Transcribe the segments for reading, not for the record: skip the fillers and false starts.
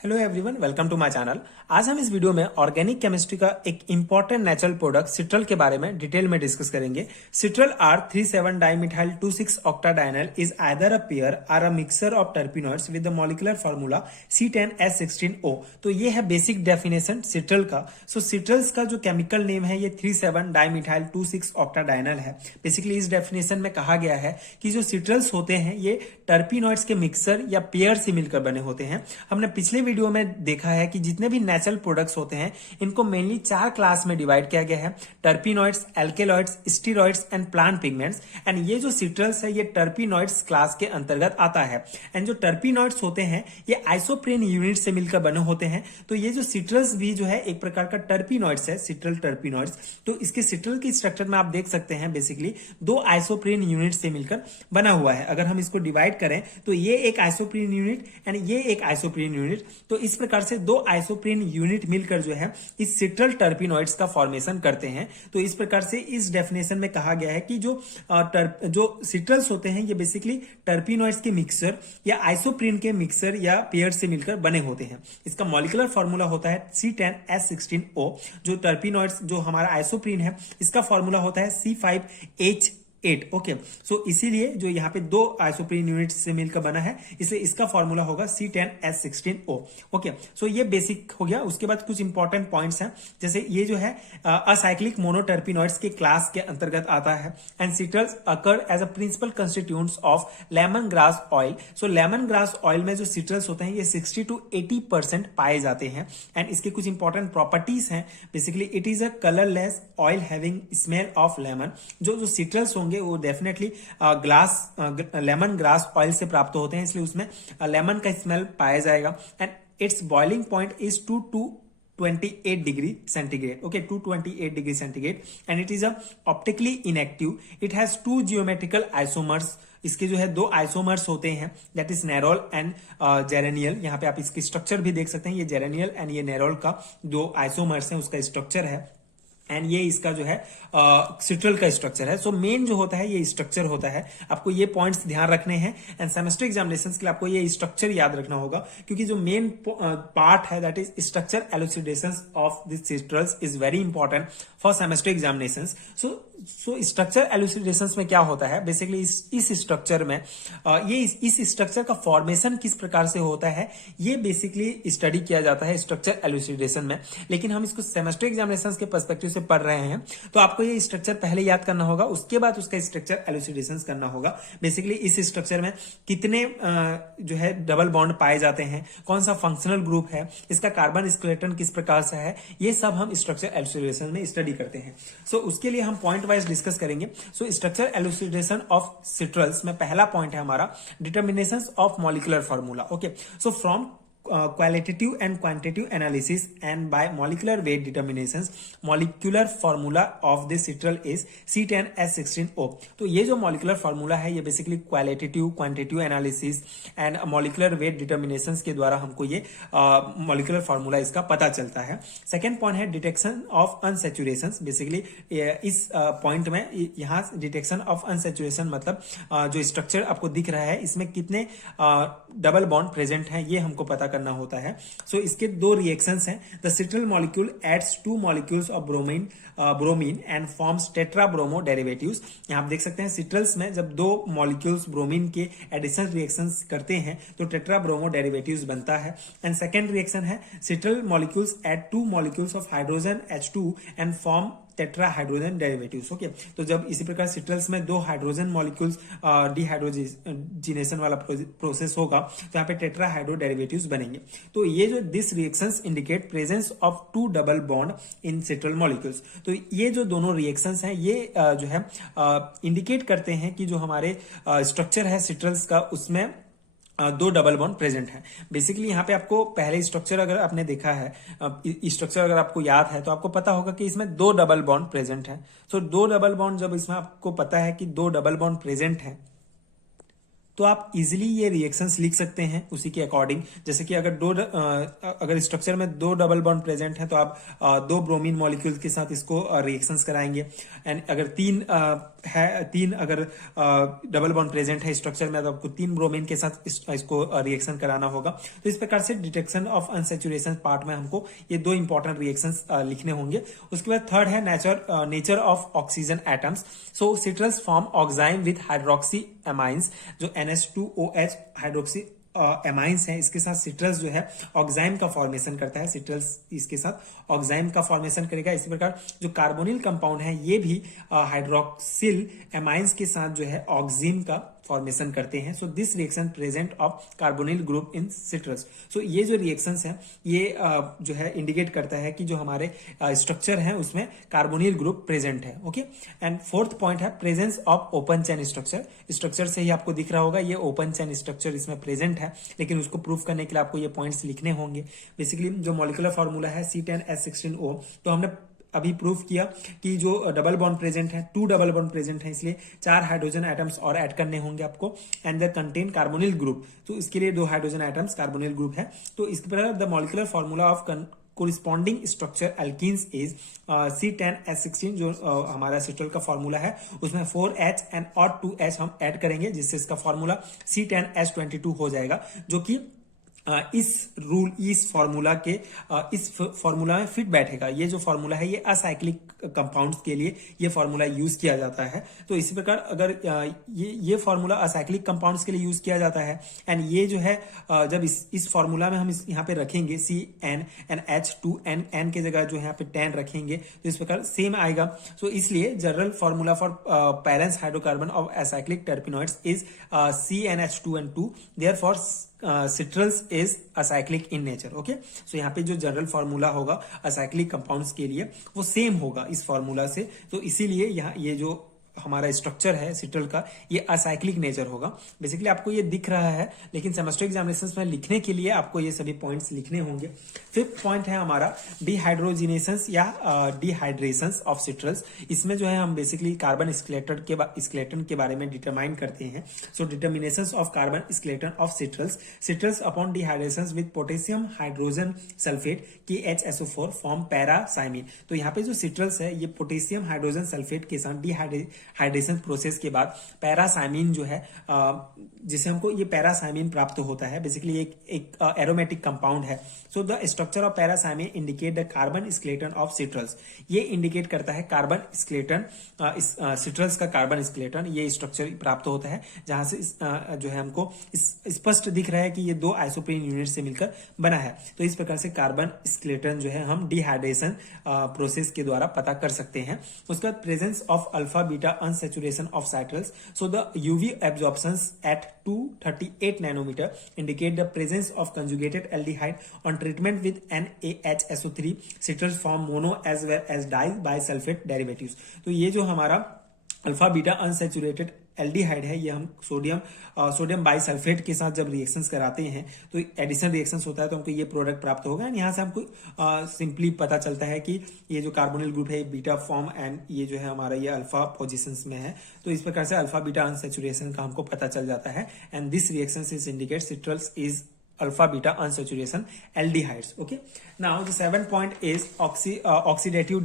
Hello everyone, welcome to my channel. आज हम इस वीडियो में ऑर्गेनिक केमिस्ट्री का एक इंपॉर्टेंट नेचुरल प्रोडक्ट सिट्रल के बारे में डिटेल में डिस्कस करेंगे। Citral R37 dimethyl 2,6 octadienal is either a pair or a mixture of terpenoids with the molecular formula C10H16O। तो ये है बेसिक डेफिनेशन सिट्रल का। सो सिट्रल्स का जो केमिकल नेम है ये 37 डाइमिथाइल 2,6 ऑक्टाडाइनल है। बेसिकली इस डेफिनेशन में कहा गया है कि जो सिट्रल्स होते हैं ये टर्पिनॉइड्स के मिक्सर या पेयर से मिलकर बने होते हैं। हमने पिछले वीडियो में देखा है कि जितने भी नेचुरल प्रोडक्ट्स होते हैं इनको मेनली 4 क्लास में डिवाइड किया गया है: terpenoids, alkaloids, steroids and plant pigments. And ये जो सिट्रल्स है ये टर्पिनॉइड्स क्लास के अंतर्गत आता है। एंड जो टर्पिनॉइड्स होते हैं ये आइसोप्रेन यूनिट से मिलकर बने होते हैं। तो ये जो सिट्रल्स भी जो है एक प्रकार का टर्पिनॉइड्स है, सिट्रल टर्पिनॉइड्स। तो इसके सिट्रल की स्ट्रक्चर में आप देख सकते हैं बेसिकली 2 आइसोप्रेन यूनिट से मिलकर बना हुआ है। अगर हम इसको डिवाइड करें तो ये एक आइसोप्रेन यूनिट एंड ये एक आइसोप्रेन यूनिट। तो इस प्रकार से 2 आइसोप्रेन यूनिट मिलकर जो है इस सिट्रल टर्पिनॉइड्स का फॉर्मेशन करते हैं। तो इस प्रकार से इस डेफिनेशन में कहा गया है कि जो सिट्रल्स होते हैं ये बेसिकली टर्पिनॉइड्स के मिक्सर या आइसोप्रेन के मिक्सर या पेयर से मिलकर बने होते हैं। इसका मॉलिक्यूलर फॉर्मूला होता है C10H16O। जो टर्पिनॉइड्स जो हमारा आइसोप्रेन है इसका फॉर्मूला होता है C5H8। ओके, सो इसीलिए जो यहाँ पे 2 आइसोप्रेन यूनिट से मिलकर बना है इसलिए इसका फॉर्मूला होगा C10H16O। ओके, सो ये बेसिक हो गया। उसके बाद कुछ इंपॉर्टेंट पॉइंट्स हैं, जैसे ये जो है असाइक्लिक मोनोटर्पिनॉइड्स के क्लास के अंतर्गत आता है। And citrals occur as a principal constituents of lemon grass oil. So lemon grass oil में जो सिट्रल्स होते हैं ये 60 to 80% पाए जाते हैं। एंड इसके कुछ इंपॉर्टेंट प्रॉपर्टीज हैं। Basically it is a colourless oil having smell of lemon. जो सिट्रल्स वो डेफिनेटली लेमन ग्रास ऑयल से प्राप्त होते हैं, इसलिए उसमें लेमन का स्मेल पाया जाएगा। And it's boiling point is 228 degree centigrade. Okay, 228 degree centigrade. And it is a optically inactive. It has 2 geometrical isomers. इसके जो है 2 आइसोमर्स होते हैं, दैट इज नेरोल एंड जेरेनियल। यहाँ पे आप इसकी स्ट्रक्चर भी देख सकते हैं। ये जेरेनियल एंड ये नेरोल का जो आइसोमर्स है उसका स्ट्रक्चर है। एंड ये इसका जो है सिट्रल का स्ट्रक्चर है। सो मेन जो होता है ये स्ट्रक्चर होता है। आपको ये पॉइंट्स ध्यान रखने हैं एंड सेमेस्टर एग्जामिनेशंस के लिए आपको ये स्ट्रक्चर याद रखना होगा, क्योंकि जो मेन पार्ट है that is structure elucidations of this citrals is very important for semester examinations. So structure elucidations में क्या होता है, बेसिकली इस स्ट्रक्चर में ये इस स्ट्रक्चर का फॉर्मेशन किस प्रकार से होता है ये बेसिकली स्टडी किया जाता है स्ट्रक्चर एलुसिडेशन में। लेकिन हम इसको सेमेस्टर एग्जामिनेशंस के पर्सपेक्टिव से पढ़ रहे हैं तो आपको ये स्ट्रक्चर पहले याद करना होगा, उसके बाद उसका स्ट्रक्चर एलुसिडेशंस करना होगा। बेसिकली इस स्ट्रक्चर में कितने जो है डबल बॉन्ड पाए जाते हैं, कौन सा फंक्शनल ग्रुप है, इसका कार्बन स्केलेटन किस प्रकार से है, ये सब हम स्ट्रक्चर एलुसिडेशन में स्टडी करते हैं। सो उसके लिए हम पॉइंट वाइज डिस्कस करेंगे। सो स्ट्रक्चर एलुसिडेशन ऑफ सिट्रल्स में पहला पॉइंट है हमारा determination of molecular formula. Okay, so from qualitative and quantitative analysis and by molecular weight determinations molecular formula of this citral is C10H16O। तो ये जो molecular formula है ये basically qualitative quantitative analysis and molecular weight determinations के द्वारा हमको ये molecular formula इसका पता चलता है। सेकेंड पॉइंट है डिटेक्शन ऑफ अनसेचुरेशन। बेसिकली इस पॉइंट में यहाँ डिटेक्शन ऑफ अनसेचुरेशन मतलब जो स्ट्रक्चर आपको दिख रहा है इसमें कितने डबल बॉन्ड प्रेजेंट हैं ये हमको पता करना होता है। सो इसके 2 रिएक्शंस हैं। The citral molecule adds 2 molecules of bromine and forms tetra bromo derivatives. यहाँ आप देख सकते हैं सिट्रल्स में जब 2 मॉलिक्यूल्स ब्रोमीन के एडिशन रिएक्शंस करते हैं तो टेट्रा ब्रोमो डेरिवेटिव्स बनता है। एंड सेकेंड रिएक्शन है citral molecules add 2 molecules of hydrogen H2 and form tetra hydrogen derivatives. Okay, तो जब इसी प्रकार सिट्रल्स में 2 हाइड्रोजन मॉलिक्यूल्स डिहाइड्रोजिनेशन वाला प्रोसेस होगा तो यहाँ पे टेट्रा हाइड्रो डेरिवेटिव्स बनेंगे। तो ये जो this reactions indicate presence of 2 double bond in citral molecules. तो ये जो दोनों रिएक्शंस हैं ये जो है इंडिकेट करते हैं कि जो हमारे स्ट्रक्चर है सिट्रल्स का उसमें 2 डबल बॉन्ड प्रेजेंट है। बेसिकली यहाँ पे आपको पहले स्ट्रक्चर अगर आपने देखा है, स्ट्रक्चर अगर आपको याद है तो आपको पता होगा कि इसमें 2 डबल बॉन्ड प्रेजेंट है। सो 2 डबल बॉन्ड जब इसमें आपको पता है कि 2 डबल बॉन्ड प्रेजेंट है तो आप इजीली ये रिएक्शंस लिख सकते हैं उसी के अकॉर्डिंग। जैसे कि अगर स्ट्रक्चर में दो डबल बॉन्ड प्रेजेंट है तो आप दो ब्रोमीन मॉलिक्यूल के साथ इसको रिएक्शंस कराएंगे। एंड अगर तीन अगर डबल बॉन्ड प्रेजेंट है स्ट्रक्चर में तो आपको तीन ब्रोमीन के साथ इसको रिएक्शन कराना होगा। तो इस प्रकार से डिटेक्शन ऑफ अनसैचुरेशन पार्ट में हमको ये दो इंपॉर्टेंट रिएक्शंस लिखने होंगे। उसके बाद थर्ड है nature of oxygen atoms. So citrals form oxime with hydroxy amines, जो NH2OH हाइड्रोक्सी एमाइंस है, इसके साथ सिट्रल्स जो है ऑक्साइम का फॉर्मेशन करता है। सिट्रल्स इसके साथ ऑक्साइम का फॉर्मेशन करेगा। इसी प्रकार जो कार्बोनिल कंपाउंड है ये भी हाइड्रोक्सिल एमाइंस के साथ जो है ऑक्सीम का फॉर्मेशन करते हैं। So this reaction present of carbonyl group in citrus. So ये जो रिएक्शंस है ये जो है इंडिकेट करता है कि जो हमारे स्ट्रक्चर है उसमें कार्बोनिल ग्रुप प्रेजेंट है। ओके, एंड फोर्थ पॉइंट है presence of open chain structure. Structure से ही आपको दिख रहा होगा ये ओपन चेन स्ट्रक्चर इसमें प्रेजेंट है, लेकिन उसको प्रूफ करने के लिए आपको ये पॉइंट्स लिखने होंगे। बेसिकली जो मॉलिक्यूलर फॉर्मूला है C10H16O, तो हमने अभी प्रूफ किया कि जो डबल बॉन्ड प्रेजेंट है, 2 डबल बॉन्ड प्रेजेंट है, इसलिए 4 हाइड्रोजन एटम्स और ऐड करने होंगे आपको। And the contain carbonyl group, तो इसके लिए 2 हाइड्रोजन एटम्स कार्बोनिल ग्रुप है। तो इसके पर the molecular formula of corresponding structure alkenes is C10H16, जो हमारा सिट्रल का फॉर्मूला है उसमें 4H एंड और 2H हम ऐड करेंगे, जिससे इसका फॉर्मूला C10H22 हो जाएगा, जो कि इस फॉर्मूला में फिट बैठेगा। ये जो फॉर्मूला है ये असाइक्लिक कंपाउंड्स के लिए ये फॉर्मूला यूज किया जाता है। तो इसी प्रकार अगर ये फॉर्मूला असाइक्लिक कंपाउंड्स के लिए यूज किया जाता है, एंड ये जो है जब इस फॉर्मूला में हम यहाँ पे रखेंगे CnNH2n की जगह जो यहाँ पे 10 रखेंगे तो इस प्रकार सेम आएगा। तो इसलिए general formula for parents hydrocarbon of acyclic terpenoids is CnH2n2, therefore citrals is acyclic in nature. Okay, so यहाँ पे जो जनरल फॉर्मूला होगा असाइक्लिक कंपाउंड्स के लिए वो सेम होगा इस फॉर्मूला से। तो इसीलिए यहाँ ये जो हमारा स्ट्रक्चर है सिट्रल का ये असाइक्लिक नेचर होगा। बेसिकली आपको ये दिख रहा है, लेकिन सेमेस्टर एग्जामिनेशंस में लिखने के लिए आपको ये सभी पॉइंट्स लिखने होंगे। फिफ्थ पॉइंट है हमारा डिहाइड्रोजिनेशंस या डिहाइड्रेशंस ऑफ सिट्रल्स। इसमें जो है हम बेसिकली कार्बन स्केलेटन के बारे में डिटरमाइन करते हैं। So determinations of carbon skeleton of citrals upon dehydrations with potassium hydrogen sulphate KHSO4 form paracymene. तो यहाँ पे जो सिट्रल्स है ये पोटेशियम हाइड्रोजन सल्फेट के साथ हाइड्रेशन प्रोसेस के बाद पैरासाइमिन जो है जिसे हमको ये पैरासाइमिन प्राप्त होता है। बेसिकली एक एरोमेटिक कंपाउंड है। So the structure of paracymene indicate the carbon skeleton of citrals. ये इंडिकेट करता है कार्बन स्केलेटन, सिट्रल्स का कार्बन स्केलेटन ये स्ट्रक्चर प्राप्त होता है, जहां से जो है हमको स्पष्ट दिख रहा है कि ये 2 आइसोप्रीन यूनिट से मिलकर बना है। तो इस प्रकार से कार्बन स्केलेटन जो है हम डिहाइड्रेशन प्रोसेस के द्वारा पता कर सकते हैं। उसके बाद presence of alpha beta unsaturation of citrals. So the UV absorptions at 238 nanometer indicate the presence of conjugated aldehyde. On treatment with NaHSO3, citrals form mono as well as disulfate derivatives. तो ये जो हमारा alpha beta unsaturated aldehyde है ये हम sodium bisulphate के साथ जब रिएक्शंस कराते हैं तो एडिशन रिएक्शंस होता है, तो हमको ये प्रोडक्ट प्राप्त होगा। एंड यहाँ से हमको सिंपली पता चलता है कि ये जो कार्बोनिल ग्रुप है बीटा फॉर्म एंड ये जो है हमारा ये अल्फा पोजीशंस में है। तो इस प्रकार से अल्फा बीटा अनसैचुरेशन का हमको पता चल जाता है। And this reaction is indicate citrals is alpha beta unsaturation aldehydes. Okay, now the 7th point is oxidative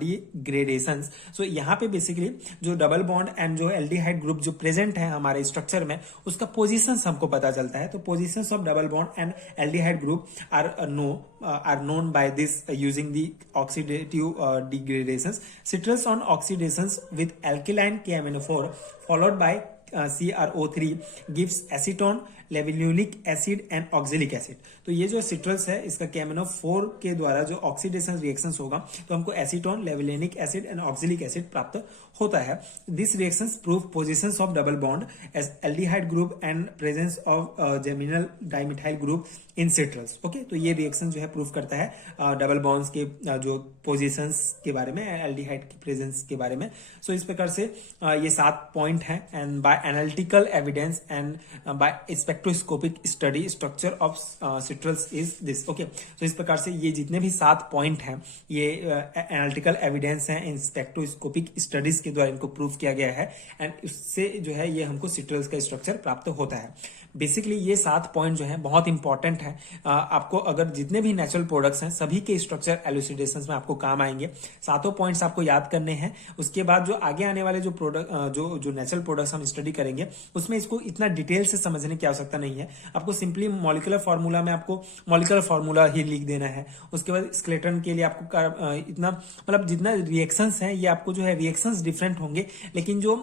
degradations. So यहाँ पे बेसिकली जो डबल बॉन्ड एंड जो एल्डिहाइड ग्रुप जो प्रेजेंट है हमारे स्ट्रक्चर में उसका पोजीशंस हमको पता चलता है। तो positions of double bond and aldehyde group are known by this using the oxidative degradations. Citrals on oxidations with alkaline KMNO4 followed by CrO3 gives acetone, levulinic acid and oxalic acid. तो ये जो सिट्रल्स है इसका KMNO4 के द्वारा जो oxidation reactions होगा तो हमको acetone, levulinic acid and oxalic acid प्राप्त होता है। This reactions prove positions of double bond as aldehyde group and presence of geminal dimethyl group in citrals. Okay, तो ये रिएक्शन जो है प्रूव करता है डबल बॉन्ड्स के जो पोजीशंस के बारे में, एल्डिहाइड की प्रेजेंस के बारे में। सो इस प्रकार से ये 7 पॉइंट है। And by analytical evidence and by spectroscopic study structure of citrals is this. Okay, तो इस प्रकार से ये जितने भी 7 पॉइंट हैं ये एनालिटिकल एविडेंस हैं इन स्पेक्ट्रोस्कोपिक स्टडीज के द्वारा इनको प्रूव किया गया है एंड उससे जो है ये हमको सिट्रल्स का स्ट्रक्चर प्राप्त होता है। बेसिकली ये 7 पॉइंट जो है बहुत इंपॉर्टेंट है। आपको अगर जितने भी नेचुरल प्रोडक्ट्स हैं सभी के स्ट्रक्चर एलुसिडेशन में आपको काम आएंगे। 7 पॉइंट्स आपको याद करने हैं। उसके बाद जो आगे आने वाले जो प्रोडक्ट जो नेचुरल प्रोडक्ट्स हम स्टडी करेंगे उसमें इसको इतना डिटेल से समझने की आवश्यकता नहीं है। आपको सिंपली मॉलिक्यूलर फार्मूला में आपको मॉलिक्यूलर फार्मूला ही लिख देना है। उसके बाद स्केलेटन के लिए आपको इतना मतलब जितना रिएक्शंस हैं ये आपको जो है रिएक्शंस डिफरेंट होंगे, लेकिन जो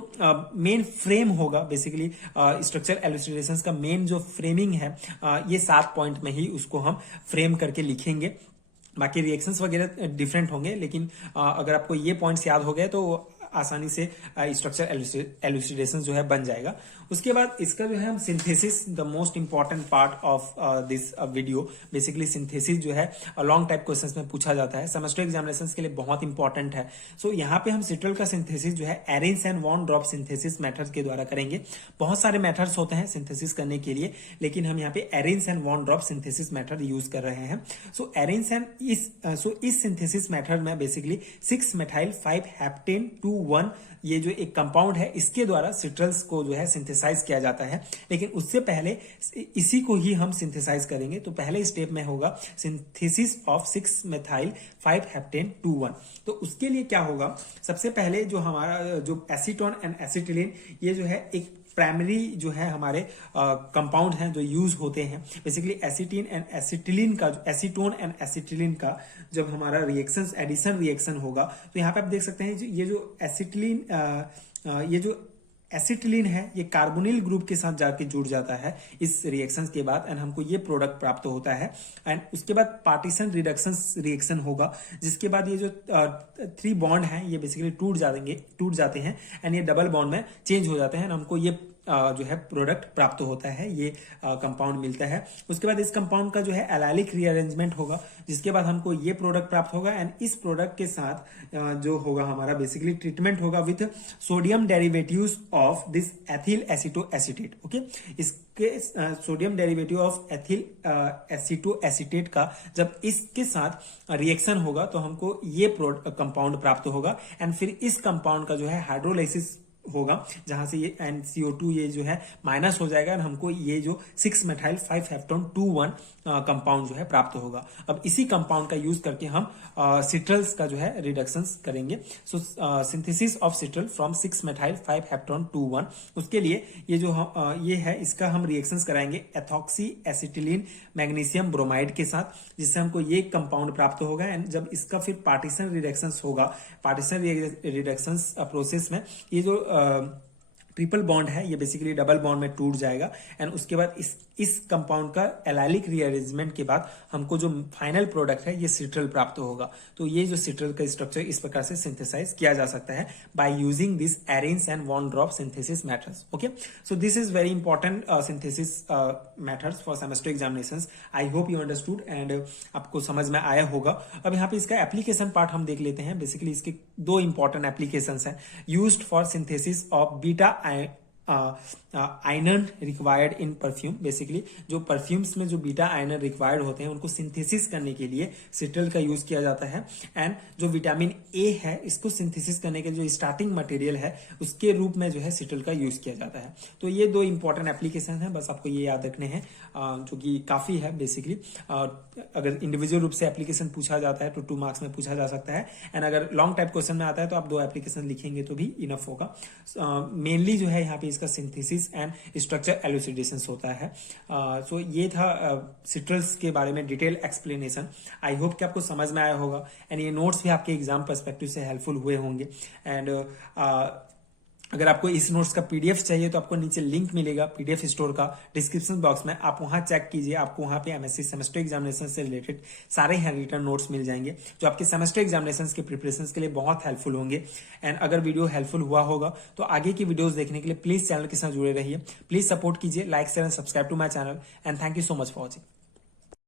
मेन फ्रेम होगा बेसिकली स्ट्रक्चर एलुसिडेशंस का मेन जो फ्रेमिंग है ये 7 पॉइंट में ही उसको हम फ्रेम करके लिखेंगे। बाकी रिएक्शंस वगैरह डिफरेंट होंगे, लेकिन अगर आपको ये पॉइंट्स याद हो गए तो आसानी से स्ट्रक्चर एलुसिडेशन जो है बन जाएगा। उसके बाद इसका जो है हम synthesis, the most important part of this video, basically synthesis जो है लॉन्ग टाइप क्वेश्चंस में पूछा जाता है, सेमेस्टर एग्जामिनेशंस के लिए बहुत इंपॉर्टेंट है। सो यहाँ पे हम सिट्रल का सिंथेसिस जो है Arens and van Dorp synthesis method के द्वारा करेंगे। बहुत सारे मेथड्स होते हैं सिंथेसिस करने के लिए, लेकिन हम यहाँ पे Arens and van Dorp synthesis method use कर रहे हैं। सो एरेंस एंड इस सिंथेसिस मेथड में बेसिकली 6 मेथाइल 5 हेप्टेन 2,1 ये जो एक कंपाउंड है इसके द्वारा सिट्रल्स को जो है सिंथेसाइज किया जाता है। लेकिन उससे पहले इसी को ही हम सिंथेसाइज करेंगे। तो पहले स्टेप में होगा सिंथेसिस ऑफ 6 मेथाइल 5 हेप्टेन 2,1। तो उसके लिए क्या होगा, सबसे पहले जो हमारा जो एसीटोन एंड एसिटिलीन ये जो है एक प्राइमरी जो है हमारे कंपाउंड हैं जो यूज होते हैं। बेसिकली एसिटीन एंड एसिटिलीन का एसीटोन एंड एसिटिलीन का जब हमारा रिएक्शन एडिशन रिएक्शन होगा तो यहाँ पे आप देख सकते हैं ये जो एसिटिलीन ये जो एसिटिलीन है ये कार्बोनिल ग्रुप के साथ जाके जुड़ जाता है इस रिएक्शन के बाद एंड हमको ये प्रोडक्ट प्राप्त होता है। एंड उसके बाद पार्टीशन रिडक्शन रिएक्शन होगा जिसके बाद ये जो 3 बॉन्ड हैं ये बेसिकली टूट जाते हैं एंड ये डबल बॉन्ड में चेंज हो जाते हैं। हमको ये जो है प्रोडक्ट प्राप्त होता है, ये कंपाउंड मिलता है। उसके बाद इस कंपाउंड का जो है एलाइलिक रीअरेंजमेंट होगा जिसके बाद हमको ये प्रोडक्ट प्राप्त होगा एंड इस प्रोडक्ट के साथ जो होगा हमारा बेसिकली ट्रीटमेंट होगा with sodium derivatives of this ethyl acetoacetate. Okay, इसके sodium derivative of ethyl acetoacetate का जब इसके साथ रिएक्शन होगा तो हमको ये कंपाउंड प्राप्त होगा एंड फिर इस कंपाउंड का जो है हाइड्रोलाइसिस होगा जहां से ये एंड CO2 ये जो है माइनस हो जाएगा और हमको ये जो 6 मेथाइल 5 हेप्टोन 2,1 कंपाउंड जो है प्राप्त होगा। अब इसी कंपाउंड का यूज करके हम सिट्रल्स का जो है रिडक्शंस करेंगे। So synthesis of citral from 6 methyl 5 heptenone 2,1, उसके लिए ये जो ये है इसका हम रिएक्शंस कराएंगे एथॉक्सी एसिटिलीन मैग्नीशियम ब्रोमाइड के साथ, जिससे हमको ये कंपाउंड प्राप्त होगा। एंड जब इसका फिर पार्टीशन रिडक्शंस होगा, पार्टीशन रिडक्शंस प्रोसेस में ये जो ट्रिपल बॉन्ड है ये बेसिकली डबल बॉन्ड में टूट जाएगा एंड उसके बाद इस कंपाउंड का एलाइलिक रीअरेंजमेंट के बाद हमको जो फाइनल प्रोडक्ट है ये सिट्रल प्राप्त होगा। तो ये जो सिट्रल का स्ट्रक्चर इस प्रकार से सिंथेसाइज किया जा सकता है by using this Arens and van Dorp synthesis methods. Okay, so this is very important synthesis methods for semester examinations. I hope you understood and आपको समझ में आया होगा। अब यहाँ पे इसका एप्लीकेशन पार्ट हम देख लेते हैं। बेसिकली इसके 2 इंपॉर्टेंट एप्लीकेशंस हैं used for synthesis of beta ionone required in perfume. Basically जो परफ्यूम्स में जो बीटा आयनन रिक्वायर्ड होते हैं उनको सिंथेसिस करने के लिए सिट्रल का यूज किया जाता है। एंड जो विटामिन ए है इसको सिंथेसिस करने के जो स्टार्टिंग मटेरियल है उसके रूप में जो है सिट्रल का यूज किया जाता है। तो ये 2 इंपॉर्टेंट एप्लीकेशन है, बस आपको ये याद रखने हैं जो कि काफी है। बेसिकली अगर इंडिविजुअल रूप से एप्लीकेशन पूछा जाता है तो 2 मार्क्स में पूछा जा सकता है एंड अगर लॉन्ग टाइप क्वेश्चन में आता है तो आप 2 एप्लीकेशन लिखेंगे तो भी इनफ होगा। मेनली जो है यहाँ पे इसका सिंथेसिस एंड स्ट्रक्चर एलुसिडेशन होता है। सो ये था सिट्रल्स के बारे में डिटेल एक्सप्लेनेशन। आई होप कि आपको समझ में आया होगा एंड ये नोट्स भी आपके एग्जाम पर्सपेक्टिव से हेल्पफुल हुए होंगे। एंड अगर आपको इस नोट्स का पीडीएफ चाहिए तो आपको नीचे लिंक मिलेगा पीडीएफ स्टोर का डिस्क्रिप्शन बॉक्स में, आप वहां चेक कीजिए। आपको वहां पे एमएससी सेमेस्टर एग्जामिनेशन से रिलेटेड सारे हैंड रिटन नोट्स मिल जाएंगे जो आपके सेमेस्टर एग्जामिनेशन के प्रिपरेशन के लिए बहुत हेल्पफुल होंगे। एंड अगर वीडियो हेल्पफुल हुआ होगा तो आगे की वीडियोस देखने के लिए प्लीज चैनल के साथ जुड़े रहिए। प्लीज सपोर्ट कीजिए, like share and subscribe to my channel and thank you so much for watching.